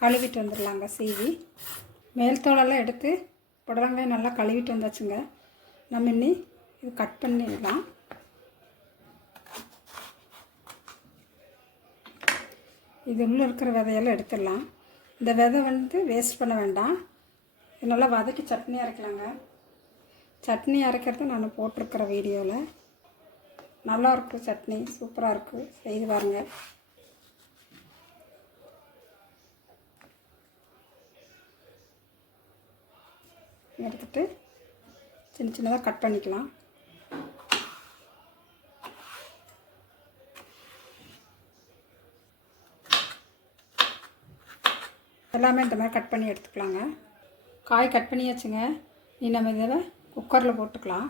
கழுவிட்டு வந்துடலாங்க. சீவி மேல் தோலெல்லாம் எடுத்து புடலங்காய் நல்லா கழுவிட்டு வந்தாச்சுங்க. நம்ம இன்னி இது கட் பண்ணிடலாம். இது உள்ளே இருக்கிற விதையெல்லாம் எடுத்துடலாம். இந்த விதை வேஸ்ட் பண்ண வேண்டாம். இது நல்லா வதக்கி சட்னி அரைக்கலாங்க. சட்னி அரைக்கிறது நான் போட்டிருக்கிற வீடியோவில் நல்லாயிருக்கும். சட்னி சூப்பராக இருக்குது, செய்து பாருங்கள். எடுத்துகிட்டு சின்ன சின்னதாக கட் பண்ணிக்கலாம். எல்லாமே இந்த மாதிரி கட் பண்ணி எடுத்துக்கலாங்க. காய் கட் பண்ணியாச்சுங்க. நீ நம்ம இதை குக்கரில் போட்டுக்கலாம்.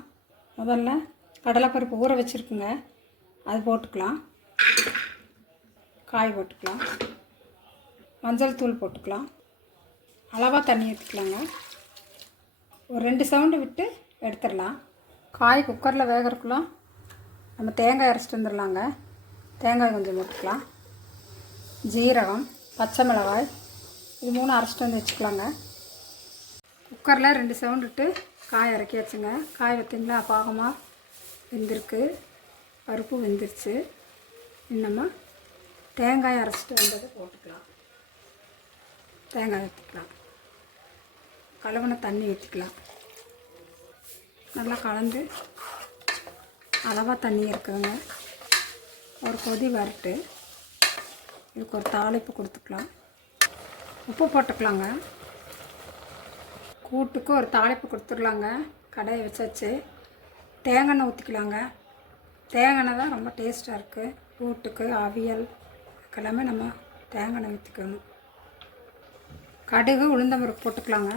முதல்ல கடலைப்பருப்பு ஊற வச்சுருக்குங்க, அது போட்டுக்கலாம். காய் போட்டுக்கலாம். மஞ்சள் தூள் போட்டுக்கலாம். அளவாக தண்ணி ஊற்றிக்கலாங்க. ஒரு 2 சவுண்டு விட்டு எடுத்துடலாம். காய் குக்கரில் வேகிறதுக்குள்ள நம்ம தேங்காய் அரைச்சிட்டு வந்துடலாங்க. தேங்காய் கொஞ்சம் போட்டுக்கலாம். ஜீரகம், பச்சை மிளகாய், இது 3 அரைச்சிட்டு வந்து வச்சுக்கலாங்க. குக்கரில் 2 சவுண்டு விட்டு காய் இறக்கியாச்சுங்க. காய் வைத்திங்களா பாகமாக வெந்திருக்கு, பருப்பு வெந்துருச்சு. இன்னும் தேங்காய் அரைச்சிட்டு வந்ததை போட்டுக்கலாம். தேங்காய் ஊற்றிக்கலாம். கழுவின தண்ணி ஊற்றிக்கலாம். நல்லா கலந்து அளவாக தண்ணி இருக்குதுங்க. ஒரு கொதி வரட்டு இதுக்கு ஒரு தாளிப்பு கொடுத்துக்கலாம். உப்பு போட்டுக்கலாங்க. கூட்டுக்கு ஒரு தாளிப்பு கொடுத்துடலாங்க. கடாயை வச்சாச்சு. தேங்காய் எண்ணெய் ஊற்றிக்கலாங்க. தேங்காய் எண்ணெய் தான் ரொம்ப டேஸ்ட்டாக இருக்குது. கூட்டுக்கு, அவியல் எல்லாமே நம்ம தேங்காய் எண்ணெய் ஊற்றிக்கணும். கடுகு, உளுந்தம்பருப்பு போட்டுக்கலாங்க.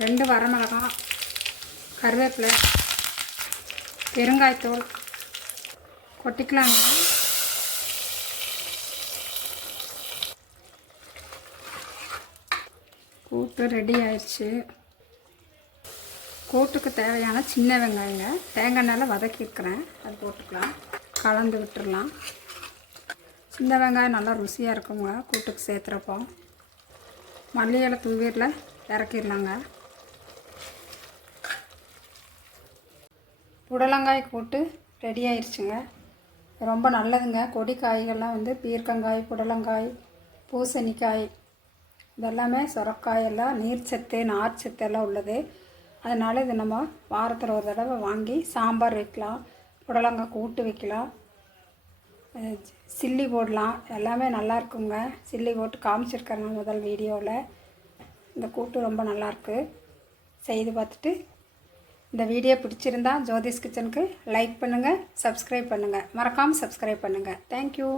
2 வரமிளகாய், கருவேப்பிலை, பெருங்காயத்தூள் கொட்டிக்கலாங்க. கூட்டு ரெடி ஆயிடுச்சு. கூட்டுக்கு தேவையான சின்ன வெங்காயங்க தேங்காய் எண்ணெயில் வதக்கியிருக்கிறேன், அது போட்டுக்கலாம். கலந்து விட்டுடலாம். சின்ன வெங்காயம் நல்லா ருசியாக இருக்குங்க கூட்டுக்கு சேர்த்துறப்போ. மல்லி இலை தூவியில் இறக்கிடலாங்க. புடலங்காய் கூட்டு ரெடி ஆயிடுச்சுங்க. ரொம்ப நல்லதுங்க. கொடி காய்கள்லாம் பீர்க்கங்காய், புடலங்காய், பூசணிக்காய் இதெல்லாமே சுரக்காய் எல்லாம் நீர்ச்சத்து, நார்ச்சத்து எல்லாம் உள்ளது. அதனால் இது நம்ம வாரத்தில் ஒரு தடவை வாங்கி சாம்பார் வைக்கலாம், புடலங்காய் கூட்டு வைக்கலாம், சில்லி போடலாம். எல்லாமே நல்லா இருக்குங்க. சில்லி போட்டு காமிச்சிருக்கேங்க முதல் வீடியோவில். இந்த கூட்டு ரொம்ப நல்லாயிருக்கு. செய்து பார்த்துட்டு இந்த வீடியோ பிடிச்சிருந்தா ஜோதிஸ் கிச்சனுக்கு லைக் பண்ணுங்கள், சப்ஸ்கிரைப் பண்ணுங்கள். மறக்காமல் சப்ஸ்கிரைப் பண்ணுங்கள். தேங்க்யூ.